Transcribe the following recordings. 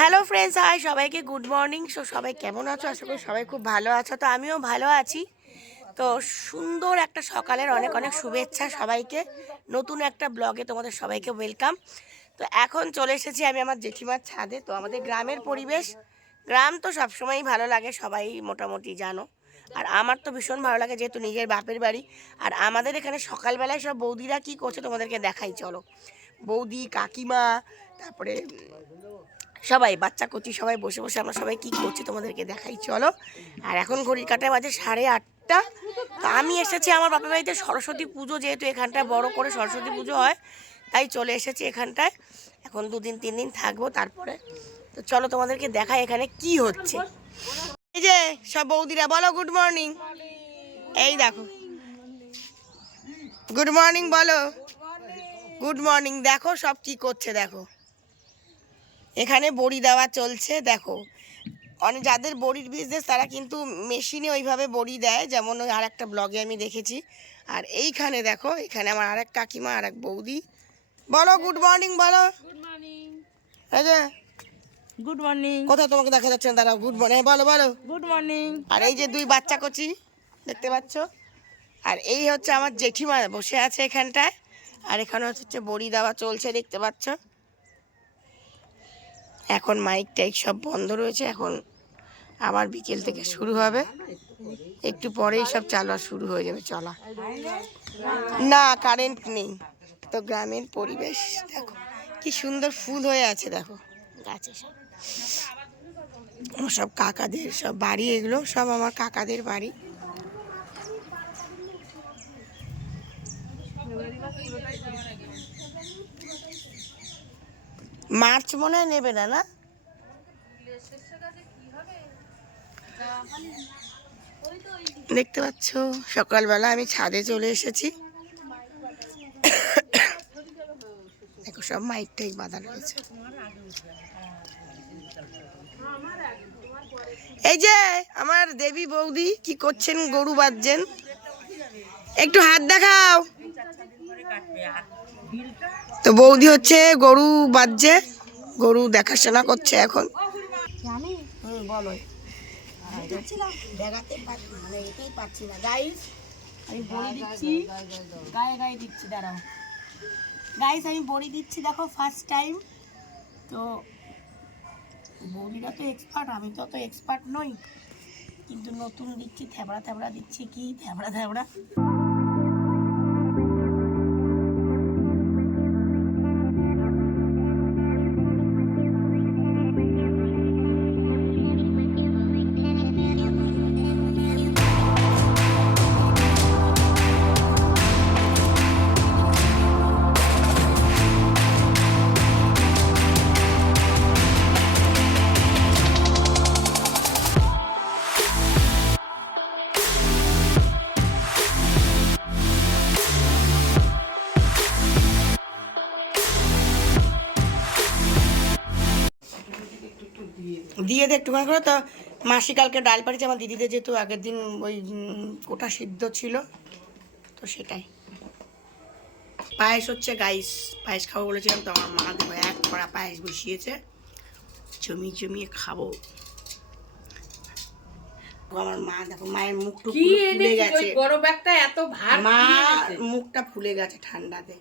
Hello friends, high সবাইকে good morning. সবাই কেমন আছো? আশা করি সবাই খুব ভালো আছো। তো আমিও ভালো আছি। তো সুন্দর একটা সকালের অনেক অনেক শুভেচ্ছা সবাইকে। নতুন একটা ব্লগে তোমাদের সবাইকে ওয়েলকাম। তো এখন চলে এসেছি আমি আমার জেঠিমার ছাদে। তো আমাদের গ্রামের পরিবেশ, গ্রাম তো সবসময়ই ভালো লাগে, সবাই মোটামুটি জানো। আর আমার তো ভীষণ ভালো লাগে, যেহেতু নিজের বাপের বাড়ি। আর আমাদের এখানে সকালবেলায় সব বৌদিরা কী করছে তোমাদেরকে দেখাই, চলো। বৌদি, কাকিমা, তারপরে সবাই বাচ্চা কচি সবাই বসে বসে আমরা সবাই কি করছি তোমাদেরকে দেখাই, চলো। আর এখন ঘড়ির কাঁটায় বাজে 8:30। তো আমি এসেছি আমার বাপের বাড়িতে সরস্বতী পুজো, যেহেতু এখানটায় বড় করে সরস্বতী পুজো হয়, তাই চলে এসেছি এখানটায়। এখন 2-3 দিন থাকবো তারপরে। তো চলো তোমাদেরকে দেখাই এখানে কি হচ্ছে। এই যে সব বৌদিরা, বলো গুড মর্নিং। এই দেখো, গুড মর্নিং বলো। Good morning. দেখো সব কি করছে, দেখো এখানে বড়ি দেওয়া চলছে। দেখো অনেক যাদের বড়ির বিজনেস তারা কিন্তু মেশিনে ওইভাবে বড়ি দেয়, যেমন ওই আর একটা ব্লগে আমি দেখেছি। আর এইখানে দেখো, এখানে আমার আরেক কাকিমা আর এক বৌদি। বলো গুড মর্নিং বলো। Good morning. এই যে গুড মর্নিং। কোথাও তোমাকে দেখা যাচ্ছে না, দাঁড়াও। গুড মর্নিং বলো বলো। Good morning. আর এই যে 2 বাচ্চা কচি দেখতে পাচ্ছ। আর এই হচ্ছে আমার জেঠিমা বসে আছে এখানটায়। আর এখানে হচ্ছে বড়ি দেওয়া চলছে, দেখতে পাচ্ছ। এখন মাইক টাইক সব বন্ধ রয়েছে, এখন আবার বিকেল থেকে শুরু হবে। একটু পরেই সব চালা শুরু হয়ে যাবে, চলা। না, কারেন্ট নেই। তো গ্রামের পরিবেশ দেখো কি সুন্দর ফুল হয়ে আছে, দেখো গাছে সব। সব কাকাদের সব বাড়ি, এগুলো সব আমার কাকাদের বাড়ি। মার্চ মনে হয় নেবে না, না? দেখতে পাচ্ছ সকালবেলা আমি ছাদে চলে এসেছি। দেখো সব মাইক টাইক বাঁধা রয়েছে। এই যে আমার দেবী বৌদি কি করছেন, গরু বাঁধছেন। একটু হাত দেখাও। তো বৌদি হচ্ছে গরু বাঁধছে, গরু দেখাশোনা করছে এখন। বলো। দেখাতে পারছি না, এটাই পারছি না গাইস। আমি বড়ি দিচ্ছি, গায়ে গায়ে দিচ্ছি, দাঁড়াও গাইস। আমি বড়ি দিচ্ছি, দেখো ফার্স্ট টাইম। তো বৌদিরা তো এক্সপার্ট, আমি তো অত এক্সপার্ট নই, কিন্তু নতুন দিচ্ছি, থ্যাবড়া থ্যাবড়া দিচ্ছি। কি থ্যাবড়া থ্যাবড়া। দিয়ে দে একটুখানি করে। তো মাসি কালকে ডাল পাঠিয়েছে আমার দিদিদের, যেহেতু আগের দিন ওই কোটা সিদ্ধ ছিল, তো সেটাই। পায়েস হচ্ছে গাইস, পায়েস খাবো বলেছিলাম, তো আমার মা দেখো 1 কড়া পায়েস বসিয়েছে, জমিয়ে জমিয়ে খাবো। আমার মা দেখো, মায়ের মুখটা ফুলে গেছে, বড় ব্যাগটা এত ভার, মা মুখটা ফুলে গেছে ঠান্ডাতে।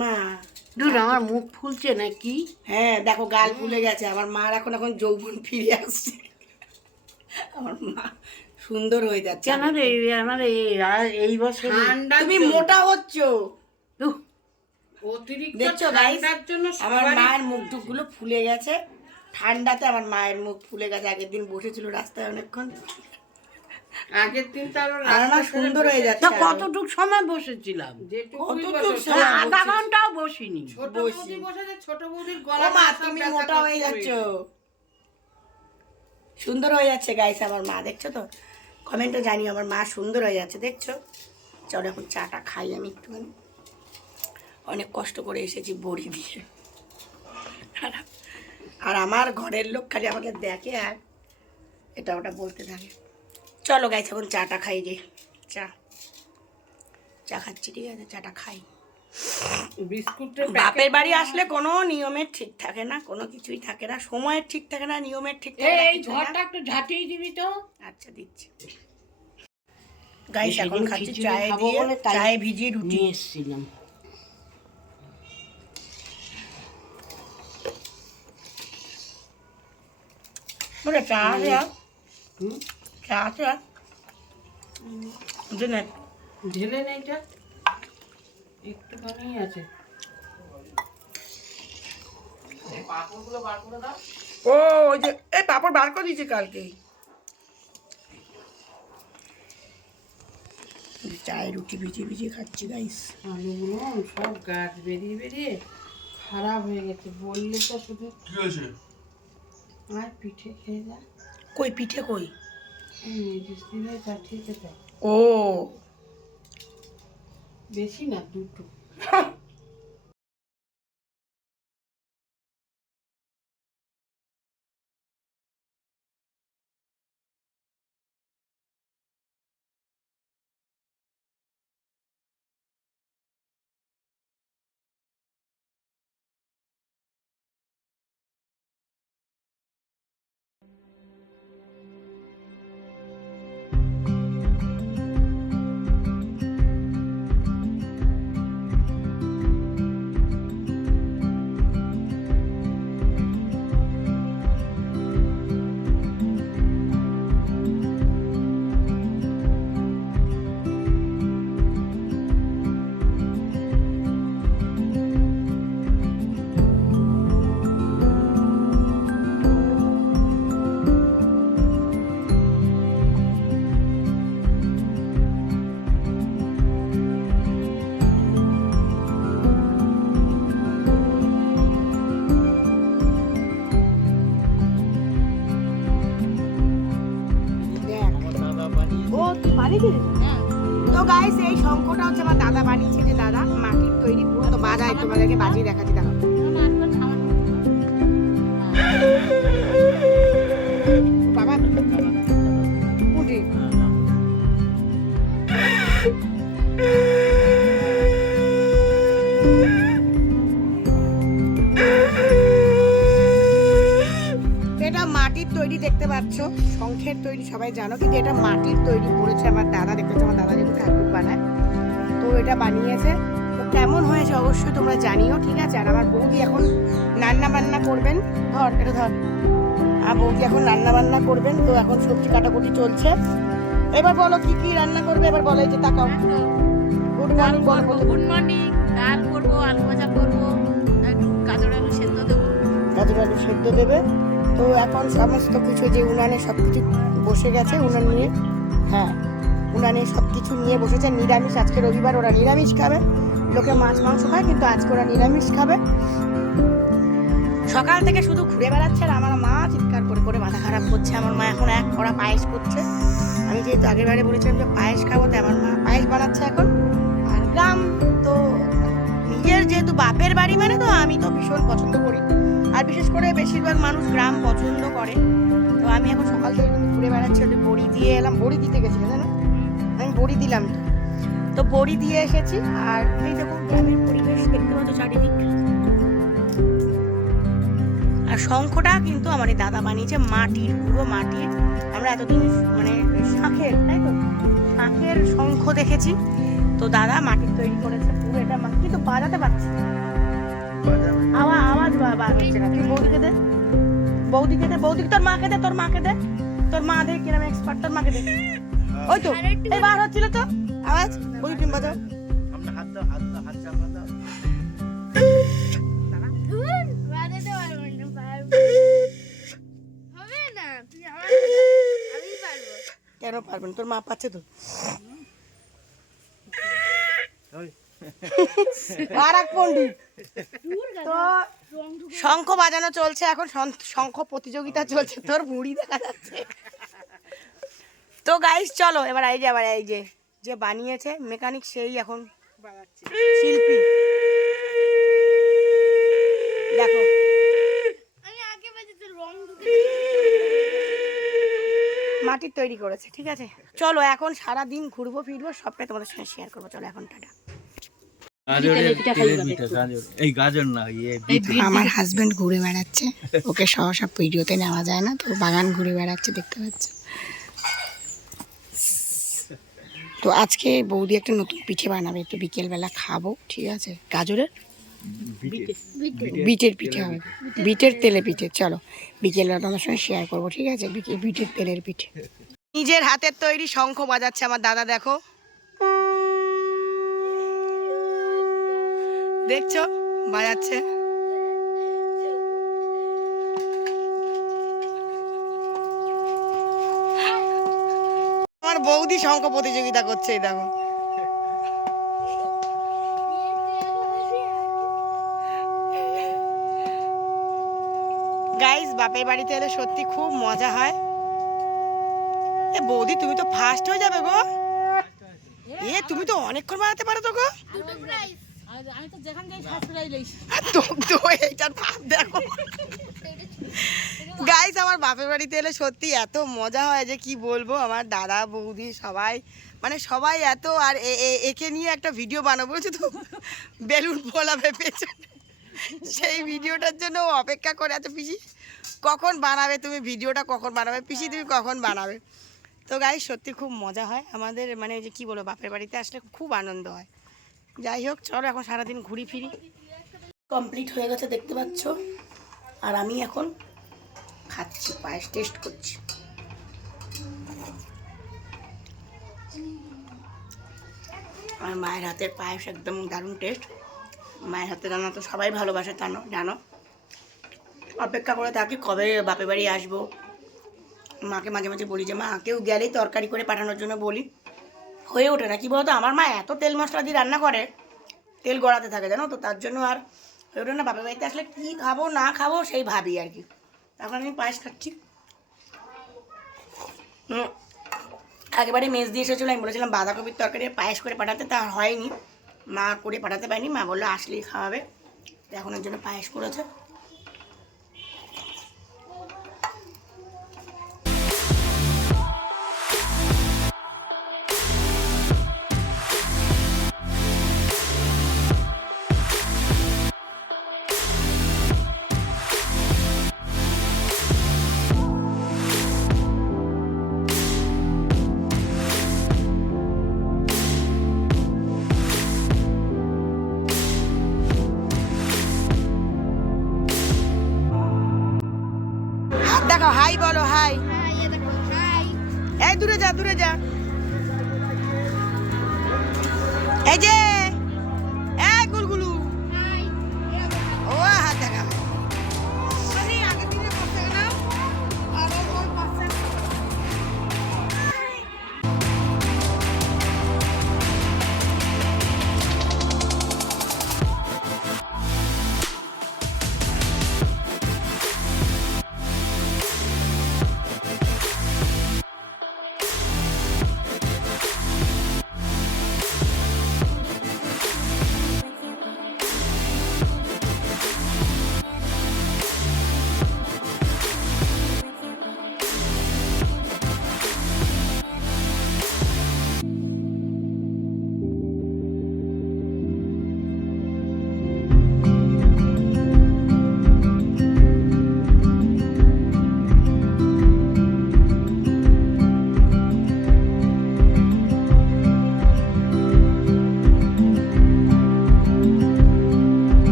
মা দূর, আমার মুখ ফুলছে নাকি? হ্যাঁ দেখো গাল ফুলে গেছে আমার মার, এখন এখন যৌবন ফিরে আসছে। আমার মা সুন্দর হয়ে যাচ্ছে। কেন রে আমার এই বছর তুমি মোটা হচ্ছ, অতিরিক্ত দেখছো গাইস। ঠান্ডার জন্য আমার মায়ের মুখ টুকগুলো ফুলে গেছে ঠান্ডাতে, আমার মায়ের মুখ ফুলে গেছে। আগের দিন বসেছিল রাস্তায় অনেকক্ষণ, আগের দিন তো না সুন্দর হয়ে যাচ্ছে। কতটুক সময় বসেছিলাম? আধা ঘন্টাও বসিনি। ছোট বৌদি বসেছে, ছোট বৌদির গলা। মা তুমি মোটা হয়ে যাচ্ছ, সুন্দর হয়ে যাচ্ছে গাইস। আমার মা দেখছো তো, কমেন্টে জানিও আমার মা সুন্দর হয়ে যাচ্ছে, দেখছো। চলো এখন চাটা খাই আমি একটুখানি, অনেক কষ্ট করে এসেছি বড়ি দিয়ে। আর আমার ঘরের লোক খালি আমাকে দেখে আর এটা ওটা বলতে থাকে। চলো গাইস এখন চাটা খাই রে, চা খাচ্ছি, ঠিক আছে চাটা খাই। বিস্কুটের বাপের বাড়ি আসলে কোনো নিয়মের ঠিক থাকে না, কোনো কিছুই থাকে না, সময়ের ঠিক থাকে না, নিয়মের ঠিক থাকে না, এই কিছু না। ঘরটা একটু ঝাঁটিয়ে দিবি তো। আচ্ছা দিচ্ছি। গাইস এখন সেদিন খাচ্ছি খিচুড়ি চায়ে খাবো দিয়ে, বলে তাই চায়ে ভিজিয়ে রুটি। নিয়ে এসেছিলাম। বলে চা আছে আর? হুম, চা আছে আর? যে না, ঢেলে নেই এটা, একটুখানি আছে। ও ওই যে এই পাপড় বার করে দিয়েছে কালকেই। চায়ে রুটি ভিজিয়ে ভিজিয়ে খাচ্ছি গাইস। আলুগুলো সব গাছ বেরিয়ে বেরিয়ে খারাপ হয়ে গেছে, বললে তো শুধু আর পিঠে খেয়ে যা। কই পিঠে কই? মেডিসিনে পাঠিয়েছে তো, ও বেশি না, দুটো। ও তুই বানিয়ে দিলি? তো গাইস এই শঙ্খটা হচ্ছে আমার দাদা বানিয়েছে, যে দাদা মাটির তৈরি পুরো। তো বাজায় তোমাদেরকে বাজিয়ে দেখাচ্ছি, দেখো বাবা পুটি। এটা মাটির তৈরি দেখতে পাচ্ছ, শঙ্খের তৈরি সবাই জানো, কিন্তু এটা মাটির তৈরি করেছে আমার দাদা। দেখতেছো আমার দাদা যেহেতু ঠাকুর বানায়, তো এটা বানিয়েছে। তো কেমন হয়েছে অবশ্যই তোমরা জানিও, ঠিক আছে? আর আমার বৌদি এখন রান্না বান্না করবেন। ধর এটা ধর। আর বৌদি এখন রান্না বান্না করবেন, তো এখন সবজি কাটাকুটি চলছে। এবার বলো কি কি রান্না করবে, এবার বলো। এই যে তাকাও, গুড মর্নিং বলো। Good morning. ডাল করবো, আলু ভাজা করবো, একটু গাজর আলু সেদ্ধ দেবো। গাজর আলু সেদ্ধ দেবে। তো এখন সমস্ত কিছু যে উনানে সব কিছু বসে গেছে, উনান নিয়ে, হ্যাঁ উনানে সব কিছু নিয়ে বসেছে। নিরামিষ, আজকে রবিবার, ওরা নিরামিষ খাবে। লোকে মাছ মাংস খায়, কিন্তু আজকে ওরা নিরামিষ খাবে। সকাল থেকে শুধু ঘুরে বেড়াচ্ছে, আর আমার মা চিৎকার করে করে মাথা খারাপ করছে। আমার মা এখন এক কড়া পায়েস করছে। আমি যেহেতু আগের বারে বলেছিলাম যে পায়েস খাবো, তাই আমার মা পায়েস বানাচ্ছে এখন। আর গ্রাম তো নিজের যেহেতু বাপের বাড়ি, মানে তো আমি তো ভীষণ পছন্দ করি। আর বিশেষ করে বেশিরভাগ মানুষ গ্রাম পছন্দ করে। তো আমি এখন সকাল থেকে কিন্তু ঘুরে বেড়াচ্ছি। ওদের বড়ি দিয়ে এলাম, বড়ি দিতে গেছি না, আমি বড়ি দিলাম। তো বড়ি দিয়ে এসেছি। আর এই দেখুন গ্রামের পরিবেশ দেখতে পাচ্ছ চারিদিক। আর শঙ্খটা কিন্তু আমার এই দাদা বানিয়েছে, মাটির, পুরো মাটির। আমরা এতদিন মানে শাঁখের, তাই তো, শাঁখের শঙ্খ দেখেছি। তো দাদা মাটির তৈরি করেছে পুরো। এটা কিন্তু বাজাতে পারছি না, আওয়াজ বার হচ্ছে না। তুই বৌদিকে দে, বৌদিকে দে, বৌদিকে, তোর মাকে দে, তোর মাকে দে, তোর মা দে কিরম এক্সপার্ট, তোর মাকে দে। ওই তো এই বার হচ্ছিল তো আওয়াজ। বৌদি তুমি বাজাও। বাজাতে হবে না, তুই আমার আমি পারবো। কেন পারবেন, তোর মা পাচ্ছে তো। আর এক পণ্ডিত। তো শঙ্খ বাজানো চলছে এখন, শঙ্খ প্রতিযোগিতা চলছে। তোর বুড়ি দেখা যাচ্ছে। তো গাইস চলো এবার এই যে, আবার এই যে যে বানিয়েছে মেকানিক, সেই এখন শিল্পী। দেখো আমি আগে বাজাতে রং ঢুকে মাটির তৈরি করেছে, ঠিক আছে? চলো এখন সারা দিন ঘুরবো ফিরবো, সবটাই তোমাদের সঙ্গে শেয়ার করবো। চলো এখন টাটা। গাজরের তেলের পিঠা, গাজর এই গাজর না ইয়ে বিট। আমার হাজবেন্ড ঘুরে বেড়াচ্ছে, ওকে সহসা ভিডিওতে নেওয়া যায় না, তো বাগান ঘুরে বেড়াচ্ছে দেখতে পাচ্ছে। তো আজকে বৌদি একটা নতুন পিঠে বানাবে, তো বিকেলবেলা খাবো, ঠিক আছে? গাজরের বিটের পিঠে হবে, বিটের তেলে পিঠে। চলো বিকেলবেলা তোমার সঙ্গে শেয়ার করবো, ঠিক আছে? বিটের তেলের পিঠে। নিজের হাতের তৈরি শঙ্খ বাজাচ্ছে আমার দাদা, দেখো, দেখছো বাজাচ্ছে। আমার বৌদি শঙ্খ প্রতিযোগিতা করছে, এই দেখো। গাইস, বাপের বাড়িতে এলে সত্যি খুব মজা হয়। এ বৌদি, তুমি তো ফার্স্ট হয়ে যাবে গো। এ তুমি তো অনেকক্ষণ বানাতে পারো তো গো। আমি তো যেখান যাই ফার্স্ট প্রাইজ লইছি। তো এইটার ভাব দেখো গাইস, আমার বাপের বাড়িতে এলে সত্যি এত মজা হয় যে কি বলবো। আমার দাদা বৌদি সবাই, মানে সবাই এত, আর একে নিয়ে একটা ভিডিও বানাবো, বুঝছো তো, বেলুন ফোলাবে পেছনে, সেই ভিডিওটার জন্য ও অপেক্ষা করে আছে। পিসি কখন বানাবে তুমি ভিডিওটা, কখন বানাবে পিসি, তুমি কখন বানাবে? তো গাইস, সত্যি খুব মজা হয় আমাদের, মানে যে কি বলবো, বাপের বাড়িতে আসলে খুব আনন্দ হয়। যাই হোক, চলো এখন সারাদিন ঘুরি ফিরি। কমপ্লিট হয়ে গেছে দেখতে পাচ্ছ, আর আমি এখন খাচ্ছি, পায়েস টেস্ট করছি। আমার মায়ের হাতের পায়েস একদম দারুণ টেস্ট। মায়ের হাতে রান্না তো সবাই ভালোবাসে, জানো। অপেক্ষা করে থাকি কবে বাপের বাড়ি আসবো। মাকে মাঝে মাঝে বলি যে মা, কেউ গেলেই তরকারি করে পাঠানোর জন্য বলি, হয়ে ওঠে না। কি বলতো, আমার মা এত তেল মশলা দিয়ে রান্না করে, তেল গড়াতে থাকে, জানো তো, তার জন্য আর হয়ে ওঠে না। বাপের বাড়িতে আসলে কী খাবো না খাবো সেই ভাবি আর কি। এখন আমি পায়েস খাচ্ছি। একেবারে মেজ দিয়ে এসেছিলো, আমি বলেছিলাম বাঁধাকপির তরকারি পায়েস করে পাঠাতে, তা হয়নি, মা করে পাঠাতে পারেনি। মা বললো আসলেই খাওয়াবে, তো এখন এর জন্য পায়েস করেছে। দেখো, হাই বলো, হাই। এই দূরে যা, দূরে যা। এই যে